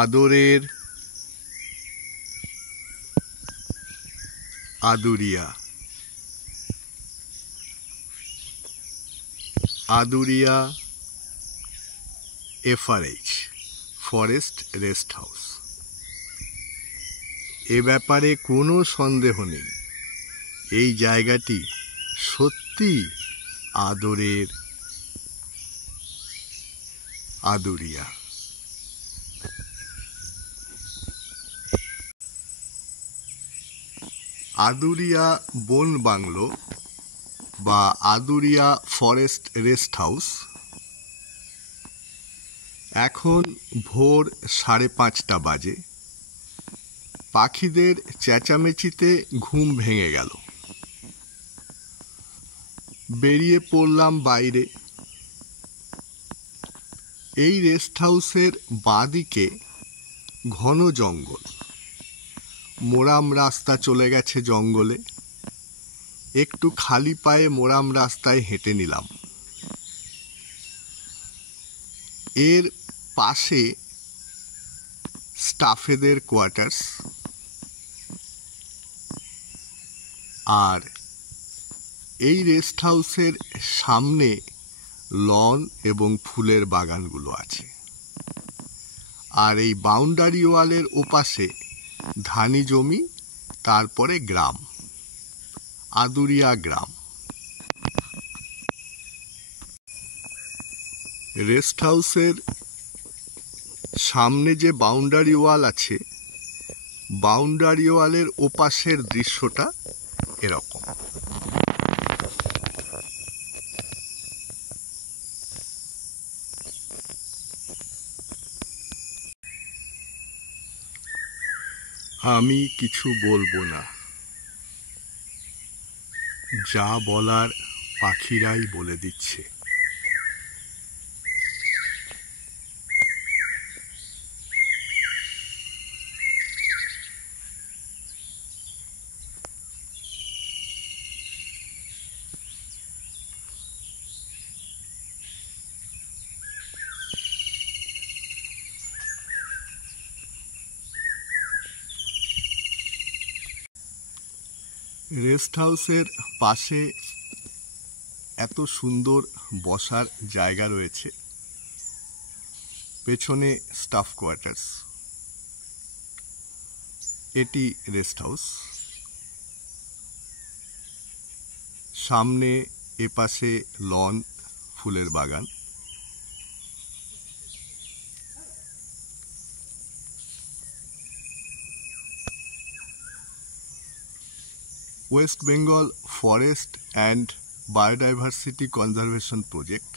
আদরের আদুরিয়া, আদুরিয়া FRH forest rest house. এ ব্যাপারে কোনো সন্দেহ নেই, এই জায়গাটি সত্যি আদরের আদুরিয়া। আদুরিয়া বন বাংলো বা আদুরিয়া ফরেস্ট রেস্ট হাউস এখন ভোর 5:30 বাজে। পাখিদের চেঁচামেচিতে ঘুম ভেঙে গেল। বেরিয়ে পড়লাম বাইরে। এই রেস্ট হাউসের বাঁদিকে ঘন জঙ্গল, মোরাম রাস্তা চলে গেছে জঙ্গলে। একটু খালি পায়ে মোরাম রাস্তায় হেঁটে নিলাম। এর পাশে স্টাফেদের কোয়ার্টার্স, আর এই রেস্ট হাউসের সামনে লন এবং ফুলের বাগানগুলো আছে। আর এই বাউন্ডারি ওয়ালের ওপাশে ধানি জমি, তারপরে গ্রাম, আদুরিয়া গ্রাম। রেস্ট হাউসের সামনে যে বাউন্ডারি ওয়াল আছে, বাউন্ডারি ওয়ালের ওপাশের দৃশ্যটা এরকম। আমি কিছু বলবো না, যা বলার পাখিরাই বলে দিচ্ছে। রেস্ট হাউসের পাশে এত সুন্দর বসার জায়গা রয়েছে। পেছনে স্টাফ কোয়ার্টার্স, এটি রেস্ট হাউস। সামনে এপাশে লন, ফুলের বাগান। West Bengal forest and biodiversity conservation project,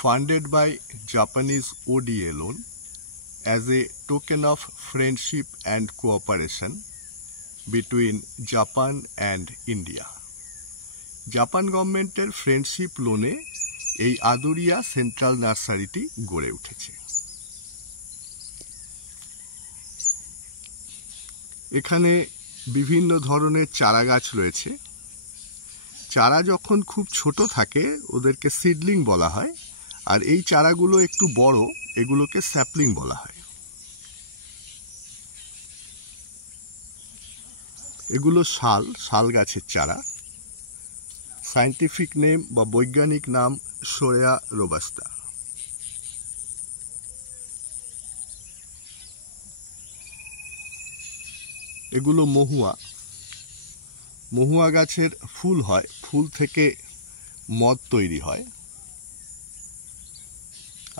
funded by Japanese ODA loan as a token of friendship and cooperation between Japan and India. Japan গভর্নমেন্টের ফ্রেন্ডশিপ লোনে এই আদুরিয়া সেন্ট্রাল নার্সারিটি গড়ে উঠেছে। এখানে বিভিন্ন ধরনের চারা গাছ রয়েছে। চারা যখন খুব ছোট থাকে ওদেরকে সিডলিং বলা হয়, আর এই চারাগুলো একটু বড়, এগুলোকে স্যাপলিং বলা হয়। এগুলো শাল গাছের চারা। সায়েন্টিফিক নেম বা বৈজ্ঞানিক নাম সোয়া রোবাস্তা। এগুলো মহুয়া গাছের ফুল হয়, ফুল থেকে মদ তৈরি হয়।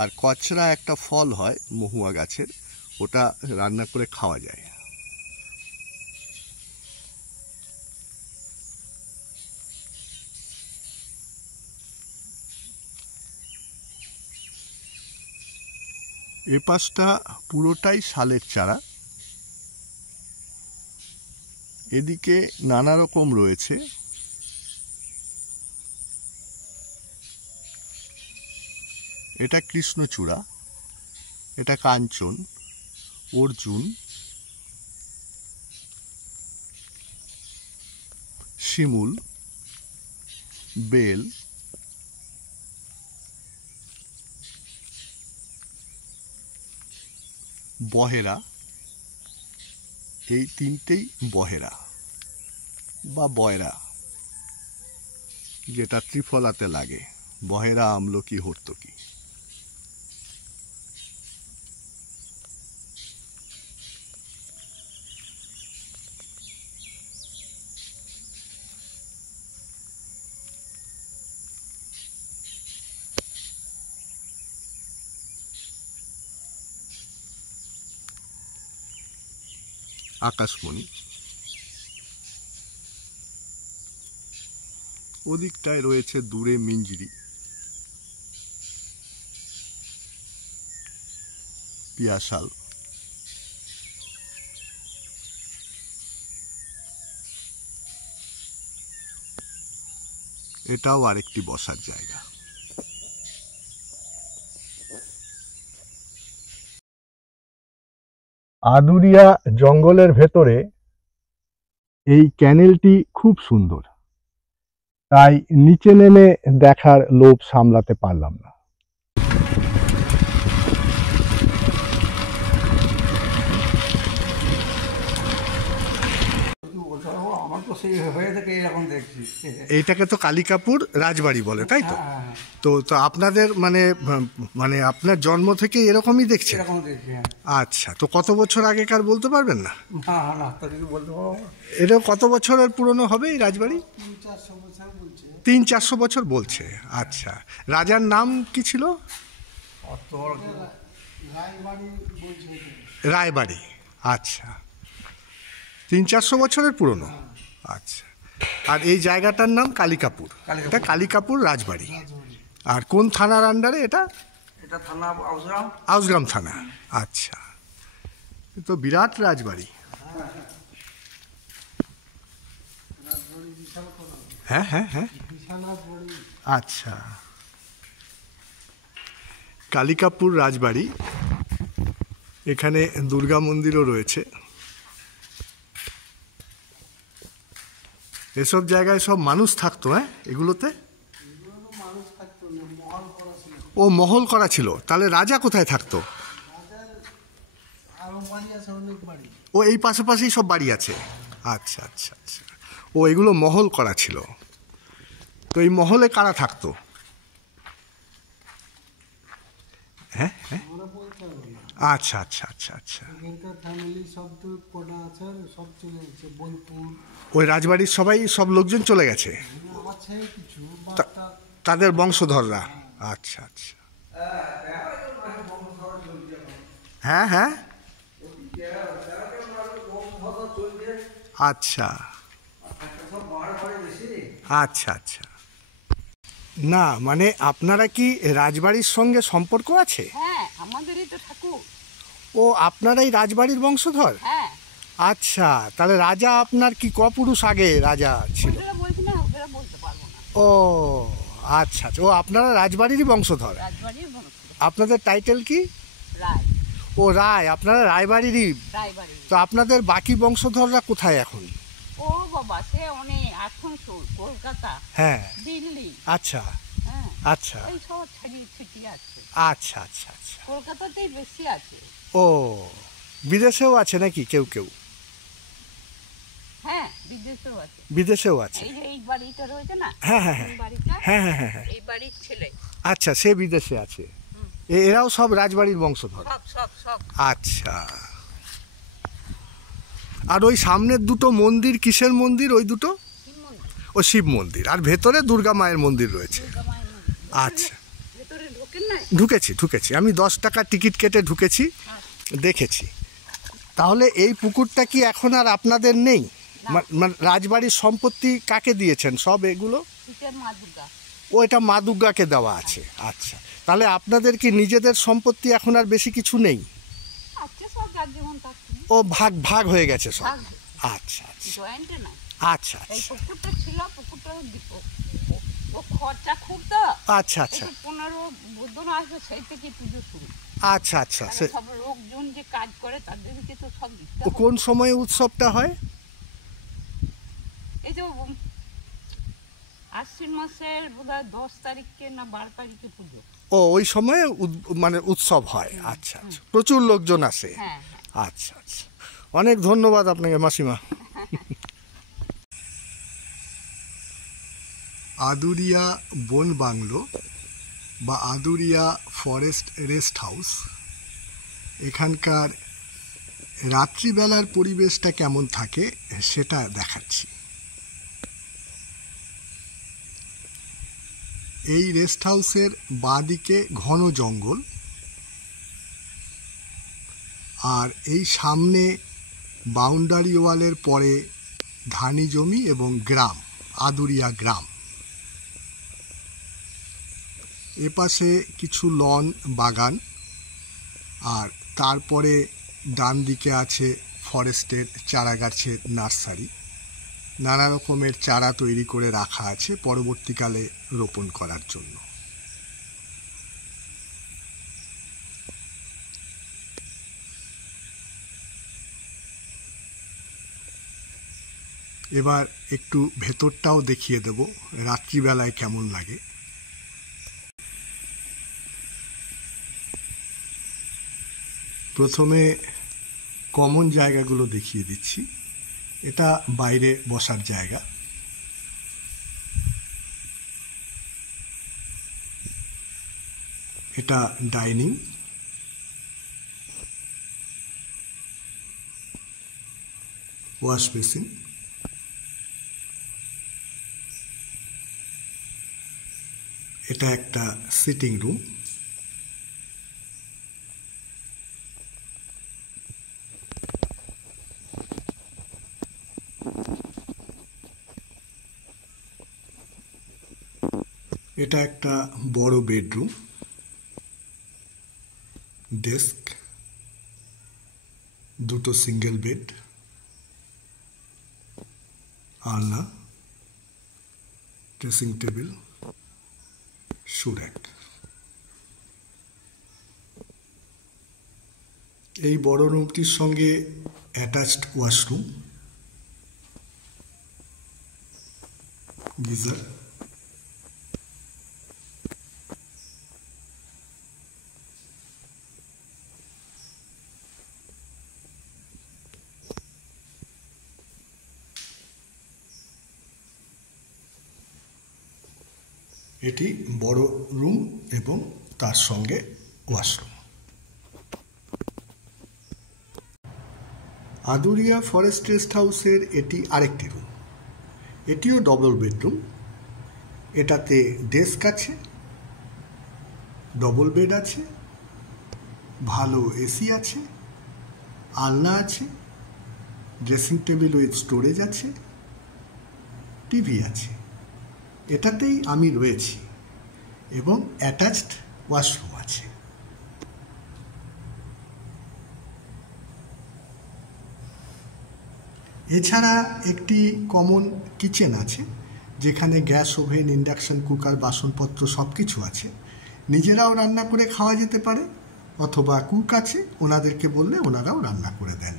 আর কচরা একটা ফল হয় মহুয়া গাছের, ওটা রান্না করে খাওয়া যায়। এ পাশটা পুরোটাই শালের চারা। এদিকে নানা রকম রয়েছে। এটা কৃষ্ণচূড়া, এটা কাঞ্চন, অর্জুন, শিমুল, বেল, বহেরা, এই তিনটেই বহেরা বা বয়রা, যেটা ত্রিফলাতে লাগে, বহেরা, আমলকি, হর্তকি। আকাশমণি, ওদিকটায় রয়েছে দূরে মিঞ্জিরি, পিয়াশাল, এটাও আরেকটি বসার জায়গা। আদুরিয়া জঙ্গলের ভেতরে এই ক্যানেলটি খুব সুন্দর, তাই নিচে নেমে দেখার লোভ সামলাতে পারলাম না। এইটাকে তো কালিকাপুর রাজবাড়ি বলে, তাই তো? তো তো আপনাদের মানে মানে আপনার জন্ম থেকে এরকমই দেখছেন? আচ্ছা, তো কত বছর আগেকার বলতে পারবেন না? এটা কত বছরের পুরনো হবে এই রাজবাড়ি? 300-400 বছর বলছে। আচ্ছা, রাজার নাম কি ছিল? রায়বাড়ি। আচ্ছা, 300-400 বছরের পুরনো। আচ্ছা, আর এই জায়গাটার নাম কালিকাপুর। এটা কালিকাপুর রাজবাড়ি। আর কোন থানার আন্ডারে এটা? এটা থানা আউসগ্রাম থানা। আচ্ছা, তো বিরাট রাজবাড়ি। হ্যাঁ হ্যাঁ হ্যাঁ, আচ্ছা, কালিকাপুর রাজবাড়ি। এখানে দুর্গা মন্দিরও রয়েছে। এসব জায়গায় সব মানুষ থাকতো? হ্যাঁ, এগুলোতে ও মহল করা ছিল। তাহলে রাজা কোথায় থাকতো? ও এই পাশাপাশি সব বাড়ি আছে। আচ্ছা আচ্ছা আচ্ছা, ও এগুলো মহল করা ছিল। তো এই মহলে কারা থাকতো? হ্যাঁ হ্যাঁ, আচ্ছা আচ্ছা আচ্ছা আচ্ছা, ওই রাজবাড়ির সবাই, সব লোকজন চলে গেছে, তাদের বংশধররা। আচ্ছা আচ্ছা, হ্যাঁ হ্যাঁ, আচ্ছা আচ্ছা আচ্ছা। না মানে আপনারা কি রাজবাড়ির সঙ্গে সম্পর্ক আছে? হ্যাঁ, আমাদেরই তো ঠাকুর। ও, আপনারাই রাজবাড়ির বংশধর? হ্যাঁ। আচ্ছা, তাহলে রাজা আপনার কি কপুরুষ আগে রাজা ছিল? ও আচ্ছা আচ্ছা, ও আপনারা রাজবাড়িরই বংশধর। আপনাদের টাইটেল কি? রায়। ও রায়, আপনারা রায়বাড়িরই। তো আপনাদের বাকি বংশধররা কোথায় এখন? ও বাবা, সে অনেক আসানসোল, কলকাতা, হ্যাঁ, দিল্লি। আচ্ছা আচ্ছা, এই সব ছড়িয়ে আছে। আচ্ছা আচ্ছা আচ্ছা, কলকাতাতেই বেশি আছে। ও, বিদেশেও আছে নাকি কেউ কেউ? হ্যাঁ, বিদেশেও আছে। বিদেশেও আছে। এই বাড়িটা রয়েছে না? হ্যাঁ হ্যাঁ হ্যাঁ হ্যাঁ হ্যাঁ হ্যাঁ, এই বাড়ির ছেলে। আচ্ছা, সে বিদেশে আছে। এরাও সব রাজবাড়ির বংশধর? সব সব সব। আচ্ছা, আর ওই সামনের দুটো মন্দির কিসের মন্দির? ওই দুটো? ও শিব মন্দির, আর ভেতরে দুর্গা মায়ের মন্দির রয়েছে। আচ্ছা, ঢুকেছি ঢুকেছি, আমি 10 টাকা টিকিট কেটে ঢুকেছি, দেখেছি। তাহলে এই পুকুরটা কি এখন আর আপনাদের নেই? রাজবাড়ির সম্পত্তি কাকে দিয়েছেন সব এগুলো? ও, এটা মা দুর্গাকে দেওয়া আছে। আচ্ছা, তাহলে আপনাদের কি নিজেদের সম্পত্তি এখন আর বেশি কিছু নেই? ও, ভাগ ভাগ হয়ে গেছে সব। আচ্ছা আচ্ছা আচ্ছা আচ্ছা, আচ্ছা আচ্ছা, 15 বৌদ্ধনা আছে, সেই থেকে পুজো শুরু। আচ্ছা আচ্ছা, সব লোকজন যে কাজ করে তাদেরকে তো সব দিতে হবে। কোন সময় উৎসবটা হয়? এই যে আশ্বিন মাসের বোধহয় 10 তারিখে না 12 তারিখে পুজো। ও ওই সময়ে মানে উৎসব হয়। আচ্ছা আচ্ছা, প্রচুর লোকজন আসে। হ্যাঁ। আচ্ছা আচ্ছা, অনেক ধন্যবাদ আপনাকে মাসিমা। আদুরিয়া বন বাংলো বা আদুরিয়া ফরেস্ট রেস্ট হাউস, এখানকার রাত্রিবেলার পরিবেশটা কেমন থাকে সেটা দেখাচ্ছি। এই রেস্ট হাউসের বাঁদিকে ঘন জঙ্গল, আর এই সামনে বাউন্ডারি ওয়ালের পরে ধানি জমি এবং গ্রাম, আদুরিয়া গ্রাম। এপাশে কিছু লন বাগান, আর তারপরে ডান দিকে আছে ফরেস্টের চারাগাছের নার্সারি। নানা রকমের চারা তৈরি করে রাখা আছে পরবর্তীকালে রোপণ করার জন্য। এবার একটু ভেতরটাও দেখিয়ে দেব রাত্রিবেলায় কেমন লাগে। প্রথমে কমন জায়গাগুলো দেখিয়ে দিচ্ছি। এটা বাইরে বসার জায়গা, এটা ডাইনিং, ওয়াশ বেসিন, এটা একটা সিটিং রুম, এটা একটা বড় বেডরুম, ডেস্ক, দুটো সিঙ্গেল বেড, আলনা, ড্রেসিং টেবিল, শু র‍্যাক। এই বড় রুমটির সঙ্গে অ্যাটাচড ওয়াশরুম, গিজার, এটি বড় রুম এবং তার সঙ্গে ওয়াশরুম। আদুরিয়া ফরেস্ট রেস্ট হাউসের এটি আরেকটি রুম, এটিও ডবল বেডরুম। এটাতে ডেস্ক আছে, ডবল বেড আছে, ভালো এসি আছে, আলনা আছে, ড্রেসিং টেবিল উইথ স্টোরেজ আছে, টিভি আছে। এটাতেই আমি রয়েছি এবং অ্যাটাচড ওয়াশরুম আছে। এছাড়া একটি কমন কিচেন আছে, যেখানে গ্যাস ওভেন, ইন্ডাকশন কুকার, বাসনপত্র সব কিছু আছে। নিজেরাও রান্না করে খাওয়া যেতে পারে, অথবা কুক আছে, ওনাদেরকে বললে ওনারাও রান্না করে দেন।